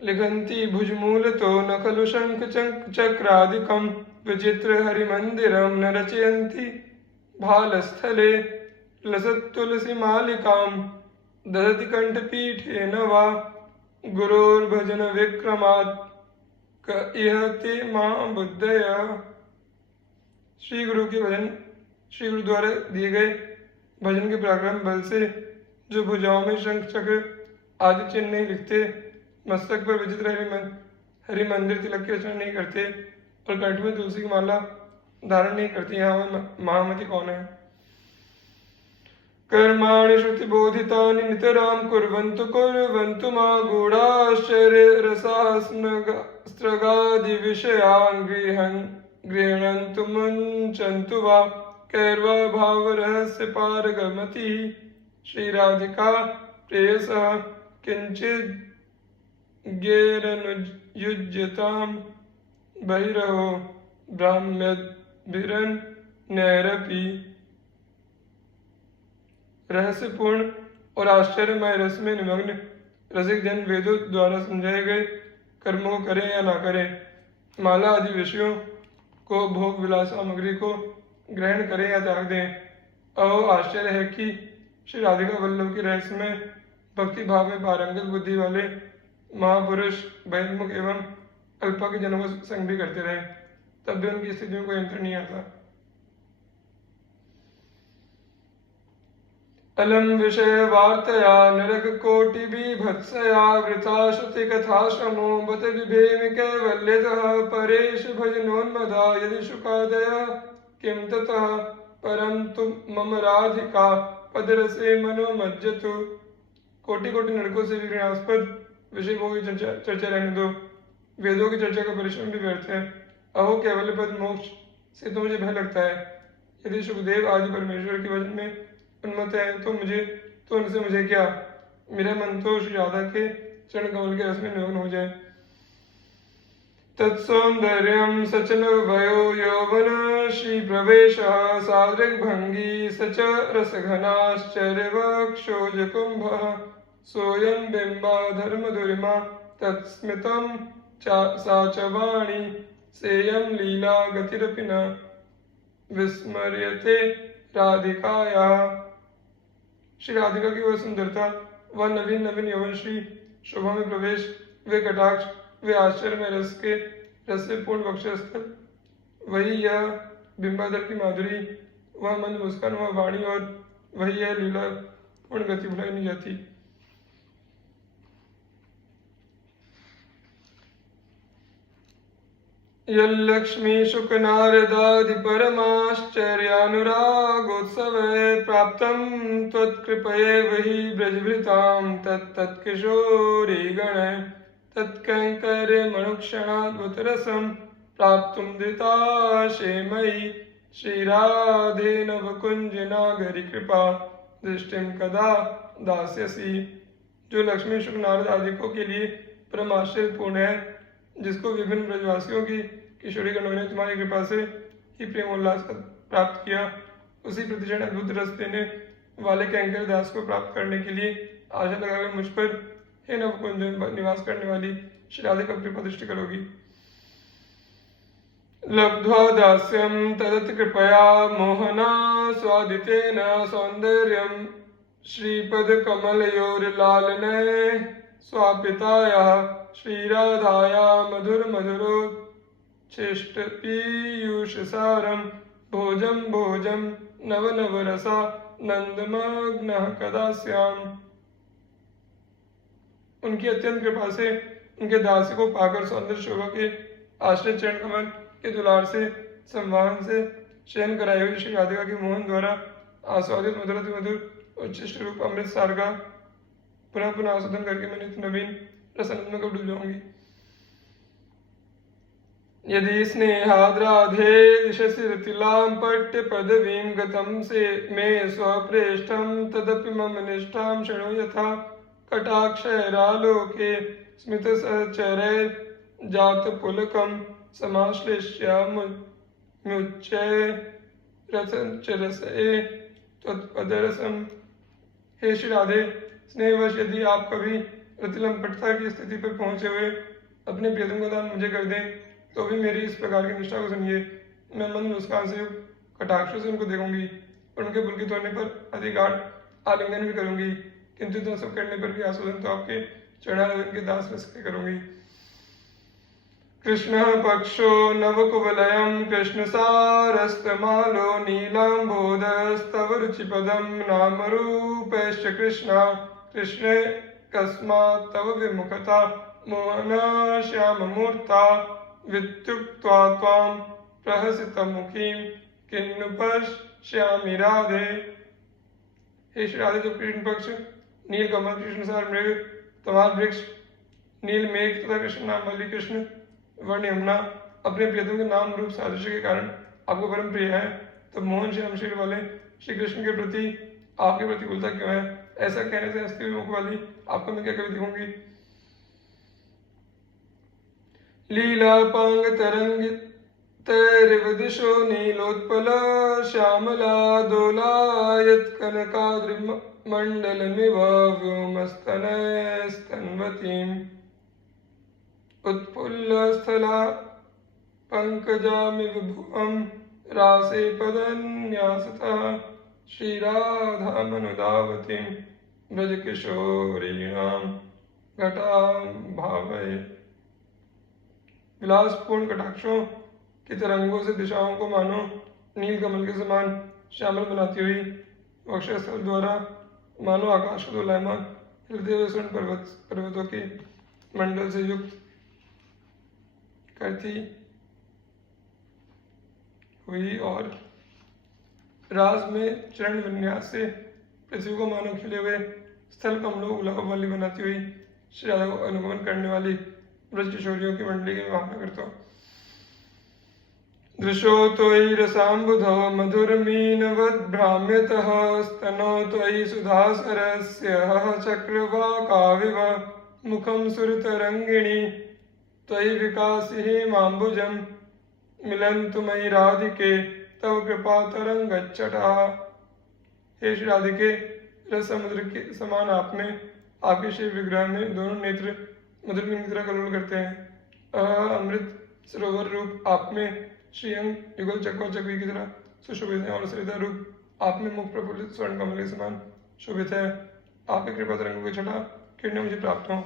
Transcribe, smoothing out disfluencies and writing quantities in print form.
लिखन्ति भुजमूलतो न खलु शङ्खचक्रादिकं विचित्रहरिमन्दिरं न रचयन्ति भालस्थले लसत्तुलसीमालिकां ददति कण्ठपीठेन वा गुरोर्भजनविक्रमात् क इह ते मां बुद्धयः। श्री गुरु द्वारा दिए गए भजन के पराक्रम बल से जो भुजाओं में शंख चक्र आदि चिन्ह नहीं लिखते, मस्तक पर विचित्र हरि मंदिर तिलक की रचना नहीं करते और कंठ में तुलसी की माला धारण नहीं करती, यहाँ महामति कौन है? कर्माणि श्रुति बोधितानि नितरां कुर्वन्तु मा गूढ़ाश्चर्य रसास्त्रगादि विषयान् गृह्णन्तु मुञ्चन्तु वा कैर्वा भाव रहस्य पारगमति। श्री राधिका प्रेयसः किंचित् गेरनुयुज्यतां बहिरहो ब्राह्म्यद्भिरन्यैरपि। रहस्यपूर्ण और आश्चर्यमय रस में निमग्न रसिक जन वेदों द्वारा समझाए गए कर्मों को करें या ना करें, माला आदि विषयों को, भोग विलास सामग्री को ग्रहण करें या त्याग दें। अहो आश्चर्य है कि श्री राधिका वल्लभ के रहस्य में भक्ति भाव में पारंगत बुद्धि वाले महापुरुष बहिर्मुख एवं अल्पज्ञ जनों को संग भी करते रहे, तब भी उनकी स्थिति में कोई अंतर नहीं आता। अलम विषय वार्तया नरक कोटि बीभत्सया वृथा श्रुति कथा श्रमो बत विभेम कैवल्यतः परेश भजनोन्मदा यदि शुकादय किम ततः परम तुम मम राधिका पदरसे मनोमज्जतु। कोटि कोटि नरकों से भी घृणास्पद विषय को चर्चा रहने दो, वेदों की चर्चा का परिश्रम भी व्यर्थ है। अहो केवल पद मोक्ष से तो मुझे भय लगता है। यदि सुखदेव आदि परमेश्वर के वचन में उन्मत्त है तो उनसे मुझे क्या, मेरा मन तो श्री राधा के चरण कमल के रस में निमग्न हो जाए। तत्सौंदर्यं सचन वयो यौवन श्री प्रवेश सादृक भंगी सच रसघनाश्चर्य वक्षोजकुंभ सोयं बिंबाधर मधुरिमा तत्स्मितं सा च वाणी सेयं लीला गतिरपि न विस्मर्यते राधिकाया। श्री राधिका की वह सुंदरता, वह नवीन नवीन यौवन श्री शोभा में प्रवेश, वे कटाक्ष, वे आश्चर्य में रस से पूर्ण वक्षस्थल, वही यह बिंबाधर की माधुरी, वह मंद मुस्कान, वह वाणी और वही यह लीला पूर्ण गति भुलाई नहीं जाती। यल्लक्ष्मी शुक नारदादि परमाश्चर्यानुरागोत्सवे प्राप्तं त्वत्कृपयैव हि ब्रजभृतां तत्किशोरीगण तत्कैङ्कर्यमनुक्षणाद्भुतरसं प्राप्तुं धृताशे मयि श्रीराधे नवकुञ्जनागरि कृपा दृष्टिं कदा दास्यसि। जो लक्ष्मी शुक नारद आदिकों के लिए परम आश्चर्यपूर्ण है, जिसको विभिन्न ब्रजवासियों की किशोरी गणों ने तुम्हारी कृपा से ही प्रेम उल्लास प्राप्त किया, उसी प्रतिक्षण अद्भुत रस देने वाले कैंकर दास को प्राप्त करने के लिए आशा लगाकर मुझ पर हे नवकुंज निवास करने वाली श्री राधे कब कृपा दृष्टि करोगी। लब्ध्वा दास्यं तदत कृपया मोहना स्वादितेन सौंदर्यं श्रीपद कमलयोर्लालने स्वापितायाः श्रीराधाया मधुर मधुरो चेष्ट पीयूषसारं भोजं भोजं नव नव रसा नंदमग्नः कदा स्याम। उनकी अत्यंत कृपा से उनके दास को पाकर सौंदर्य शोभा के आश्रय चरण कमल के दुलार से संवाहन से शयन कराई हुई श्री राधिका के मोहन द्वारा आस्वादित मधुर उच्चिष्ट रूप अमृत सार का पुनः पुनः आस्वादन करके मैं नित्य नवीन रसानंद में कब डूब जाऊंगी। यदि स्नेहाद्राधे दिशसि रतिलां पट्य पदवीं गतं से मे स्वप्रेष्ठं तदपि मम निष्ठां शृणु यथा कटाक्षैरालोके स्मितसचरै जातपुलकं समाश्लिष्यामुच्चै रसचरसे त्वत्पदरसं। हे श्री राधे, स्नेहवश यदि आप कभी प्रतिलंपटता की स्थिति पर पहुंचे हुए अपने प्रियतम का दान मुझे कर दें, तो भी मेरी इस प्रकार की निष्ठा को सुनिए। मैं मंद मुस्कान से युक्त कटाक्षों से उनको देखूंगी और उनके पुलकित होने पर अधिकार आलिंगन भी करूंगी, किंतु इतना सब करने पर भी आस्वादन तो आपके चरणारविंद के दास रस के करूंगी। कृष्ण पक्षो नवकुवलयं कृष्णसारस्तमालो नीलाम्बोदस्तव रुचिपदं नामरूपैश्च कृष्ण कृष्णे कस्मात् तव विमुखता मोहना श्याममूर्ता वित्युक्त्वा त्वां प्रहसितमुखीं किन्नु पश्यामि राधे। हे श्री राधे, जो कृष्ण पक्ष नील कमल कृष्णसार मृग तमाल वृक्ष नील मेघ तथा कृष्ण नाम वाली कृष्ण वर्ण यमुना अपने प्रियतम के नाम रूप सादृश्य के कारण आपको परम प्रिय है, तो मोहन श्याम शील वाले श्री कृष्ण के प्रति आपके प्रतिकूलता क्यों है? ऐसा कहने से हंसती हुई मुख वाली आपको मैं क्या कभी दिखूंगी? लीला पांग तरंगित तैरिव दिशो नीलोत्पल श्यामला दोलायत कनकाद्रिमण्डलमिव व्योमस्तनयस्तन्वतीम् उत्फुल्लस्थला पंकजामिव भुवं रासे पदन्यासतः श्रीराधामनुदावतीं ब्रजकिशोरीणां घटां भावये। विलासपूर्ण कटाक्षों की तरंगों से दिशाओं को मानो नील कमल के समान श्यामल बनाती हुई वक्षस्थल द्वारा मानो आकाश को दोलायमान हृदय व स्वर्ण पर्वतों के मंडल से युक्त करती हुई और राज में चरण विन्यास से पृथ्वी को मानो खिले हुए स्थल कमलों गुलाब वाली बनाती हुई श्री राधा को अनुगमन करने वाली ब्रज किशोरियों की मंडली की भावना करता हूँ। दृशो त्वयि रसाम्बुधो मधुरमीनवद्भ्राम्यतः स्तनो त्वयि सुधासरस्य चक्रवाकाविव मुखं सुरतरङ्गिणी त्वयि विकासि हेमाम्बुजं मिलन्तु मयि राधिके तव कृपा तरंगच्छटाः। हे श्री राधिके, रस समुद्र के समान आप में आपके शिव विग्रह में दोनों नेत्र मधुर की तरह कलोल करते हैं। अमृत सरोवर रूप आप में श्रीअंग युगल चक्र चक्री की तरह सुशोभित है और सरिता रूप आप में मुख प्रफुल्लित स्वर्ण कमल के समान शोभित है। आपकी कृपा तरंगों की छटा किरणें मुझे प्राप्त हों।